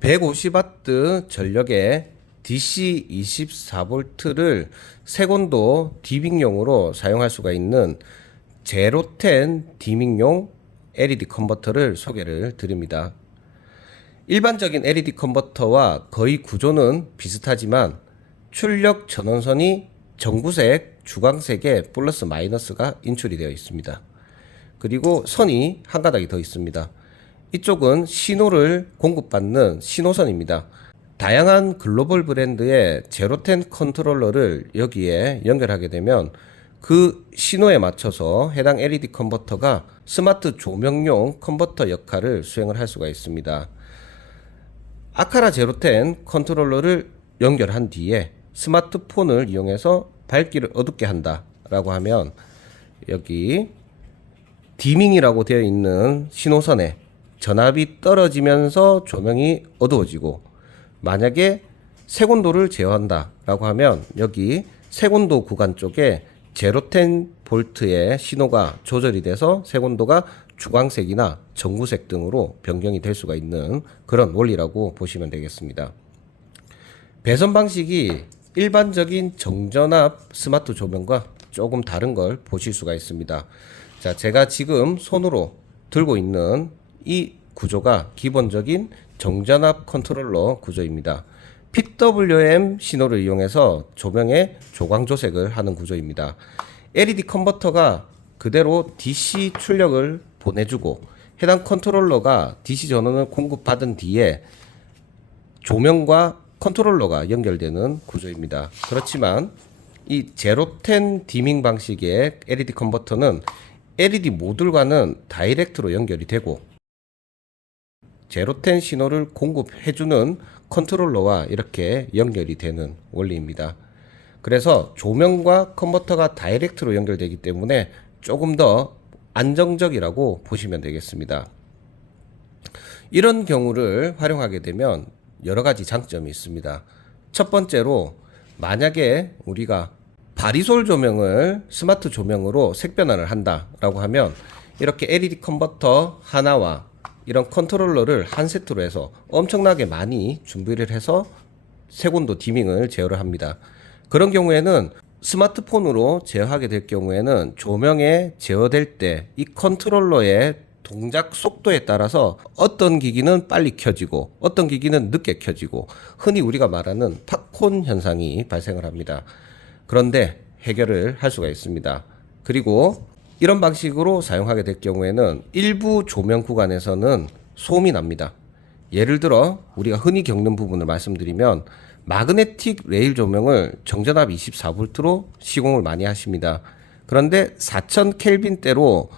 150W 전력의 DC 24V를 세곤도 디밍용으로 사용할 수가 있는 제로텐 디밍용 LED 컨버터를 소개를 드립니다. 일반적인 LED 컨버터와 거의 구조는 비슷하지만 출력 전원선이 전구색, 주광색의 플러스 마이너스가 인출이 되어 있습니다. 그리고 선이 한 가닥이 더 있습니다. 이쪽은 신호를 공급받는 신호선입니다. 다양한 글로벌 브랜드의 제로텐 컨트롤러를 여기에 연결하게 되면 그 신호에 맞춰서 해당 LED 컨버터가 스마트 조명용 컨버터 역할을 수행을 할 수가 있습니다. 아카라 제로텐 컨트롤러를 연결한 뒤에 스마트폰을 이용해서 밝기를 어둡게 한다라고 하면 여기 디밍이라고 되어 있는 신호선에 전압이 떨어지면서 조명이 어두워지고 만약에 색온도를 제어한다라고 하면 여기 색온도 구간 쪽에 제로텐 볼트의 신호가 조절이 돼서 색온도가 주광색이나 전구색 등으로 변경이 될 수가 있는 그런 원리라고 보시면 되겠습니다. 배선 방식이 일반적인 정전압 스마트 조명과 조금 다른 걸 보실 수가 있습니다. 자, 제가 지금 손으로 들고 있는 이 구조가 기본적인 정전압 컨트롤러 구조입니다. PWM 신호를 이용해서 조명의 조광 조색을 하는 구조입니다. LED 컨버터가 그대로 DC 출력을 보내주고 해당 컨트롤러가 DC 전원을 공급받은 뒤에 조명과 컨트롤러가 연결되는 구조입니다. 그렇지만 이 제로텐 디밍 방식의 LED 컨버터는 LED 모듈과는 다이렉트로 연결이 되고 제로텐 신호를 공급해주는 컨트롤러와 이렇게 연결이 되는 원리입니다. 그래서 조명과 컨버터가 다이렉트로 연결되기 때문에 조금 더 안정적이라고 보시면 되겠습니다. 이런 경우를 활용하게 되면 여러 가지 장점이 있습니다. 첫 번째로 만약에 우리가 바리솔 조명을 스마트 조명으로 색변환을 한다라고 하면 이렇게 LED 컨버터 하나와 이런 컨트롤러를 한 세트로 해서 엄청나게 많이 준비를 해서 색온도 디밍을 제어를 합니다. 그런 경우에는 스마트폰으로 제어하게 될 경우에는 조명에 제어될 때 이 컨트롤러의 동작 속도에 따라서 어떤 기기는 빨리 켜지고 어떤 기기는 늦게 켜지고 흔히 우리가 말하는 팝콘 현상이 발생을 합니다. 그런데 해결을 할 수가 있습니다. 그리고 이런 방식으로 사용하게 될 경우에는 일부 조명 구간에서는 소음이 납니다. 예를 들어 우리가 흔히 겪는 부분을 말씀드리면 마그네틱 레일 조명을 정전압 24V로 시공을 많이 하십니다. 그런데 4000 켈빈대로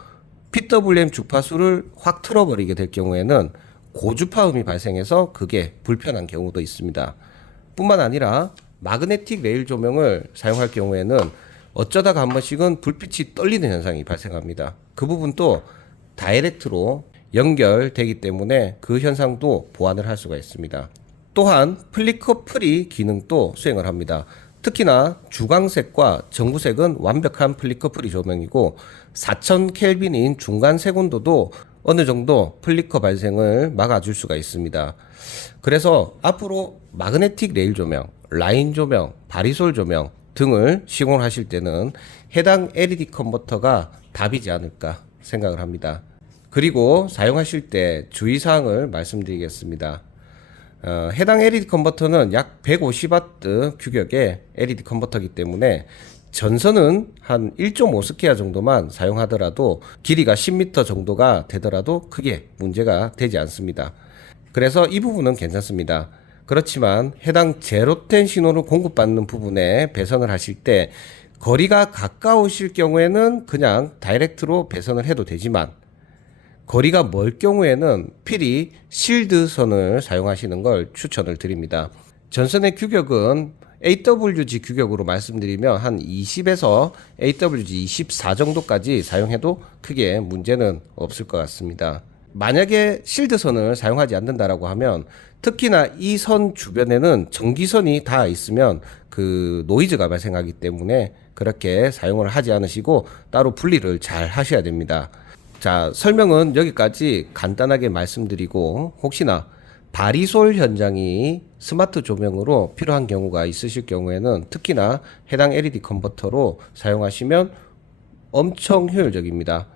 PWM 주파수를 확 틀어버리게 될 경우에는 고주파음이 발생해서 그게 불편한 경우도 있습니다. 뿐만 아니라 마그네틱 레일 조명을 사용할 경우에는 어쩌다가 한 번씩은 불빛이 떨리는 현상이 발생합니다. 그 부분도 다이렉트로 연결되기 때문에 그 현상도 보완을 할 수가 있습니다. 또한 플리커 프리 기능도 수행을 합니다. 특히나 주광색과 전구색은 완벽한 플리커 프리 조명이고 4000 켈빈인 중간 색온도도 어느 정도 플리커 발생을 막아줄 수가 있습니다. 그래서 앞으로 마그네틱 레일 조명, 라인 조명, 바리솔 조명 등을 시공하실 때는 해당 LED 컨버터가 답이지 않을까 생각을 합니다. 그리고 사용하실 때 주의사항을 말씀드리겠습니다. 어, 해당 LED 컨버터는 약 150W 규격의 LED 컨버터이기 때문에 전선은 한 1.5스퀘어 정도만 사용하더라도 길이가 10m 정도가 되더라도 크게 문제가 되지 않습니다. 그래서 이 부분은 괜찮습니다. 그렇지만 해당 제로텐 신호를 공급받는 부분에 배선을 하실 때 거리가 가까우실 경우에는 그냥 다이렉트로 배선을 해도 되지만 거리가 멀 경우에는 필히 실드 선을 사용하시는 걸 추천을 드립니다. 전선의 규격은 AWG 규격으로 말씀드리면 한 20에서 AWG 24 정도까지 사용해도 크게 문제는 없을 것 같습니다. 만약에 실드 선을 사용하지 않는다라고 하면 특히나 이 선 주변에는 전기선이 다 있으면 그 노이즈가 발생하기 때문에 그렇게 사용을 하지 않으시고 따로 분리를 잘 하셔야 됩니다. 자, 설명은 여기까지 간단하게 말씀드리고 혹시나 바리솔 현장이 스마트 조명으로 필요한 경우가 있으실 경우에는 특히나 해당 LED 컨버터로 사용하시면 엄청 효율적입니다.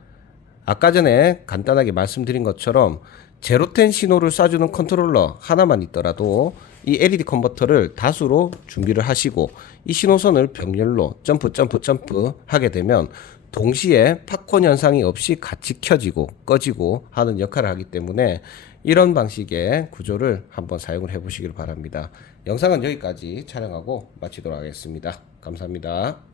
아까 전에 간단하게 말씀드린 것처럼 제로텐 신호를 쏴주는 컨트롤러 하나만 있더라도 이 LED 컨버터를 다수로 준비를 하시고 이 신호선을 병렬로 점프 점프 점프 하게 되면 동시에 팝콘 현상이 없이 같이 켜지고 꺼지고 하는 역할을 하기 때문에 이런 방식의 구조를 한번 사용을 해 보시길 바랍니다. 영상은 여기까지 촬영하고 마치도록 하겠습니다. 감사합니다.